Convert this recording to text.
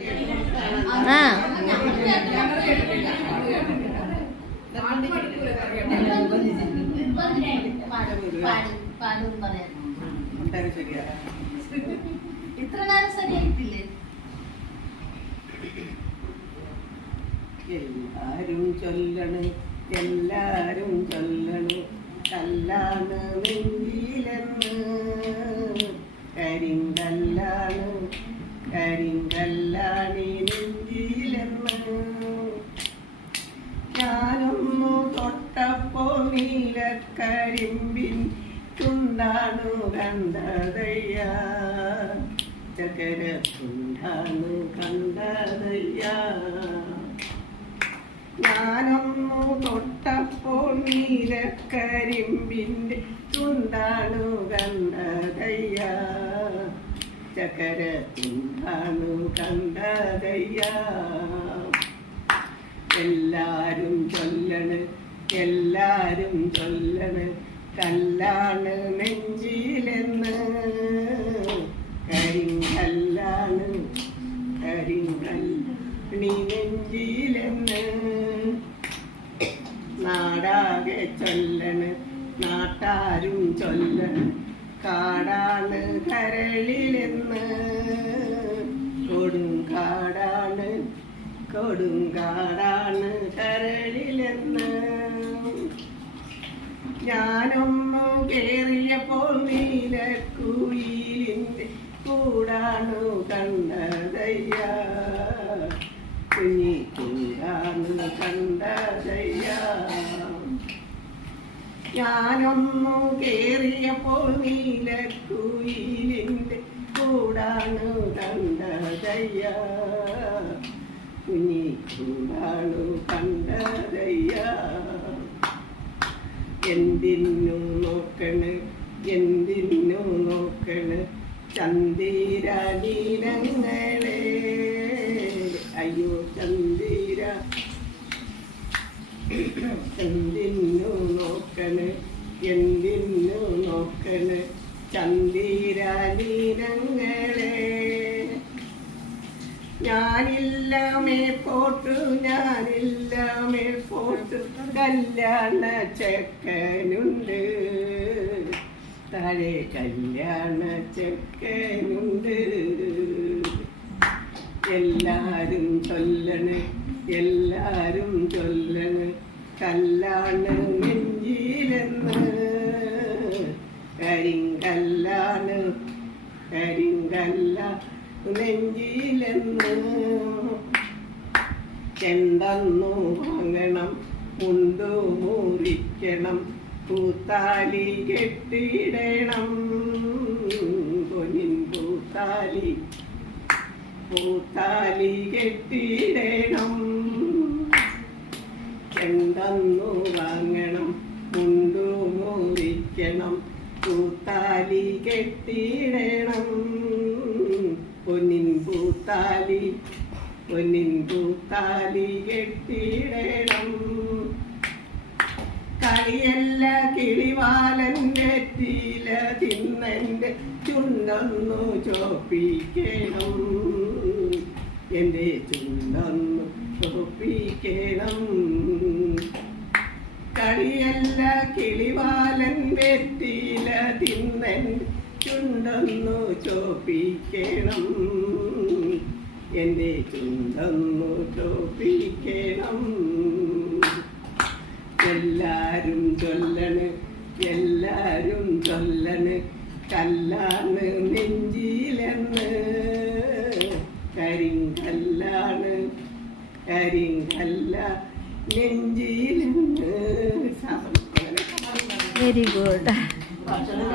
ആ. ഇത്ര നേരം ശരിയായിട്ടില്ലേ? എല്ലാരും ചൊല്ലണ് എല്ലാരും ചൊല്ലണ് കല്ലാണ് നെഞ്ചിലെന്ന് കരിങ്കല്ലാണ് കരിങ്കല്ലാണി നെഞ്ചിലെന്ന് ഞാനൊന്നു തൊട്ടപ്പോൾ നീലക്കരിമ്പിൻ ചുണ്ടാണു കണ്ടതയ്യ. ചകര ചുണ്ടാണു കണ്ടതയ്യ. ഞാനൊന്നു തൊട്ടപ്പോൾ നീരക്കരിമ്പിന്റെ ചുണ്ടാണു കണ്ടതയ്യ. ചകര ചുണ്ടാണു കണ്ടതയ്യ. എല്ലാരും ചൊല്ലണ് എല്ലാരും ചൊല്ലണ്. കല്ലാണ് നെഞ്ചിലെന്ന്. കരിങ്കല്ലാണ് കരിങ്കല്ലി നെഞ്ചിലെന്ന്. നാടാകെ ചൊല്ലണ് നാട്ടാരും ചൊല്ലണ് കാടാണ് കരളിലെന്ന്. കൊടുങ്കാടാണ് കൊടുങ്കാടാണ് കരളിലെന്ന്. ഞാനൊന്നു കേറിയപ്പോൾ നീലക്കുയിലിന്റെ കൂടാണു കണ്ടതയ്യ. കുഞ്ഞി കൂടാണു കണ്ടതയ്യ. ഞാനൊന്നു കേറിയപ്പോൾ നീലക്കുയിലിന്റെ കൂടാണു കണ്ടതയ്യ. കുഞ്ഞി കൂടാണു കണ്ടതയ്യ. എന്തിനു നോക്കണ്? എന്തിനു നോക്കണ്? ചന്ദിരലീനങ്ങളെ അയ്യോ ചന്ദിര. എന്തിനു നോക്കണ്? എന്തിനു നോക്കണ്? ചന്ദിരലീനങ്ങളെ ഞാനില്ല പോട്ടു ഞാനില്ല പോട്ടു. കല്യാണ ചെക്കനുണ്ട്. താഴെ കല്യാണ ചെക്കനുണ്ട്. എല്ലാരും ചൊല്ലണ് എല്ലാരും ചൊല്ലണ്. കല്യാണം നെഞ്ചിലെന്ന് കരിങ്കല്ലാണ് കരിങ്കല്ല നെഞ്ചിലെന്ന്? ചെണ്ടന്നു വാങ്ങണം പൂത്താലി പൂത്താലി കെട്ടിടണം ചെണ്ടന്നു വാങ്ങണം മുണ്ടു മുറിക്കണം പൂത്താലി കെട്ടിടണം പൊന്നിൻ പൂത്താലി പൊന്നിൻ പൂത്താലി കെട്ടിയിടണം. കളിയല്ല കിളിവാലന്റെ തീല തിന്നന്റെ ചുണ്ടൊന്നു ചോപ്പിക്കണം. എന്റെ ചുണ്ടൊന്നു ചോപ്പിക്കണം. കളിയല്ല കിളിവാലൻ വെറ്റില തിന്നൻ ചുണ്ടൊന്നു ചോപ്പിക്കണം. എന്റെ ചുണ്ടെന്നു ചോപ്പിക്കണം. എല്ലാരും ചൊല്ലണ് എല്ലാരും ചൊല്ലണ് കല്ലാണ് നെഞ്ചിലെന്ന്. കരിങ്കല്ലാണ് കരിങ്കല്ല നെഞ്ചിലെന്ന്. വെരി ഗുഡ് ഭക്ഷണം